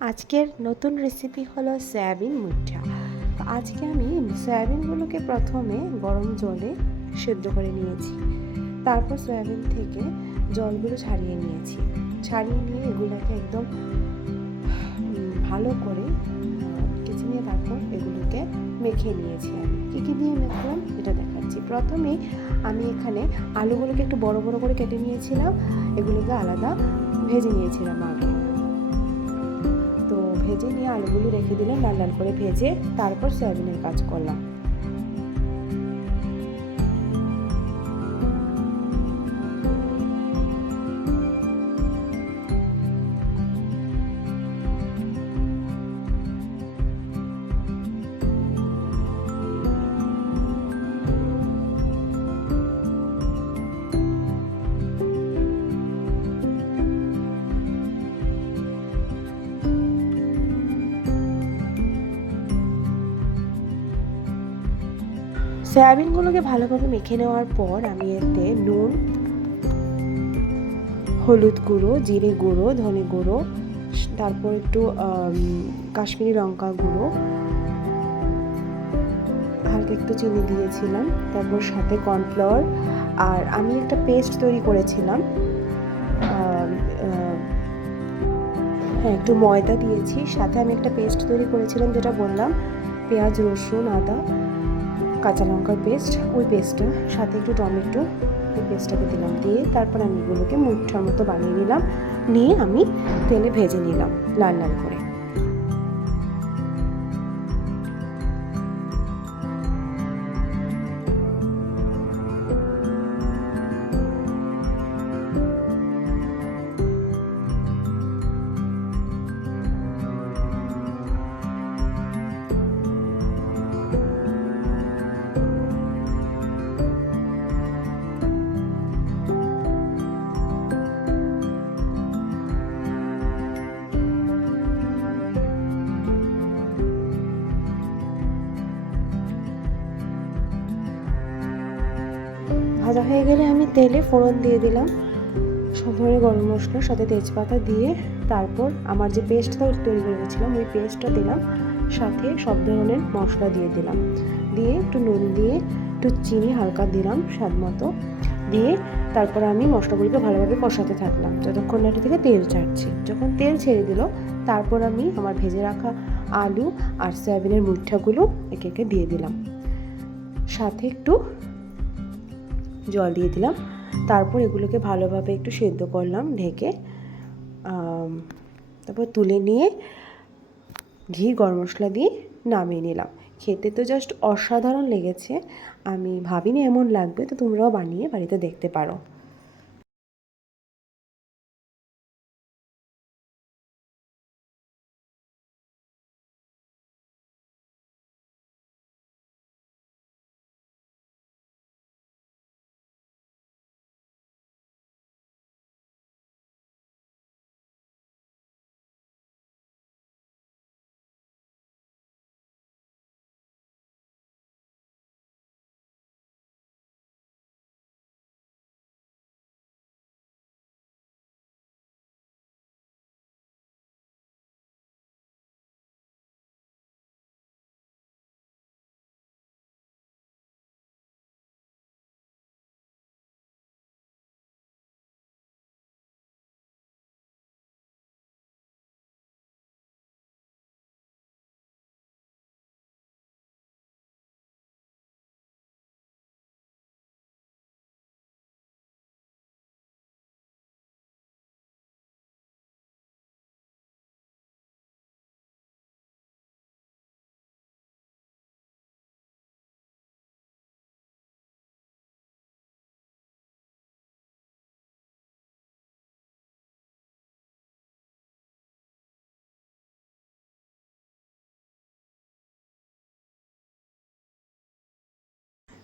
আজকের নতুন রেসিপি হলো সয়াবিন মুঠা। আজকে আমি সয়াবিনগুলোকে প্রথমে গরম জলে সেদ্ধ করে নিয়েছি। তারপর সয়াবিন থেকে জলগুলো ছাড়িয়ে নিয়েছি। ছাড়িয়ে নিয়ে এগুলোকে একদম ভালো করে কেচে নিয়ে তারপর এগুলোকে মেখে নিয়েছি আমি। কী কী দিয়ে মেখলাম এটা দেখাচ্ছি। প্রথমেই আমি এখানে আলুগুলোকে একটু বড় বড় করে কেটে নিয়েছিলাম। এগুলোকে আলাদা ভেজে নিয়েছিলাম আগে। ভেজে নিয়ে আলুগুলো রেখে দিলাম লাল লাল করে ভেজে তারপর সয়াবিনের কাজ করলাম। সয়াবিনগুলোকে ভালোভাবে মেখে নেওয়ার পর আমি এতে নুন, হলুদ গুঁড়ো, জিরে গুঁড়ো, ধনে গুঁড়ো, তারপর একটু কাশ্মীরি লঙ্কা গুঁড়ো, হালকা একটু চিনি দিয়েছিলাম, তারপর সাথে কর্নফ্লাওয়ার, আর আমি একটা পেস্ট তৈরি করেছিলাম হ্যাঁ একটু ময়দা দিয়েছি, সাথে আমি একটা পেস্ট তৈরি করেছিলাম, যেটা বললাম, পেঁয়াজ, রসুন, আদা কাঁচা লঙ্কার পেস্ট ওই পেস্টটা সাথে একটু টমেটো, ওই পেস্টটাকে দিলাম। দিয়ে তারপর আমি এগুলোকে মুঠার মতো বানিয়ে নিলাম। নিয়ে আমি তেলে ভেজে নিলাম লাল লাল করে। ভাজা হয়ে গেলে আমি তেলে ফোড়ন দিয়ে দিলাম। সব ধরনের গরম মশলার সাথে তেজপাতা দিয়ে তারপর আমার যে পেস্টটা তৈরি করে রেখেছিলাম ওই পেস্টটা দিলাম। সাথে সব ধরনের মশলা দিয়ে দিলাম। দিয়ে একটু নুন দিয়ে একটু চিনি হালকা দিলাম স্বাদ মতো। দিয়ে তারপর আমি মশলাগুলোকে ভালোভাবে কষাতে থাকলাম। যতক্ষণ না থেকে তেল ছাড়ছি। যখন তেল ছেড়ে দিল, তারপর আমি আমার ভেজে রাখা আলু আর সয়াবিনের মুঠাগুলো একে একে দিয়ে দিলাম। সাথে একটু জল দিয়ে দিলাম। তারপর এগুলোকে ভালোভাবে একটু সেদ্ধ করলাম, ঢেকে তারপর তুলে নিয়ে ঘি, গরম মশলা দিয়ে নামিয়ে নিলাম। খেতে তো জাস্ট অসাধারণ লেগেছে। আমি ভাবিনি এমন লাগবে, তো তোমরাও বানিয়ে বাড়িতে দেখতে পারো।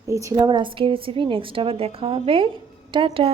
এই ছিল আমার আজকের রেসিপি নেক্সট আবার দেখা হবে। টাটা!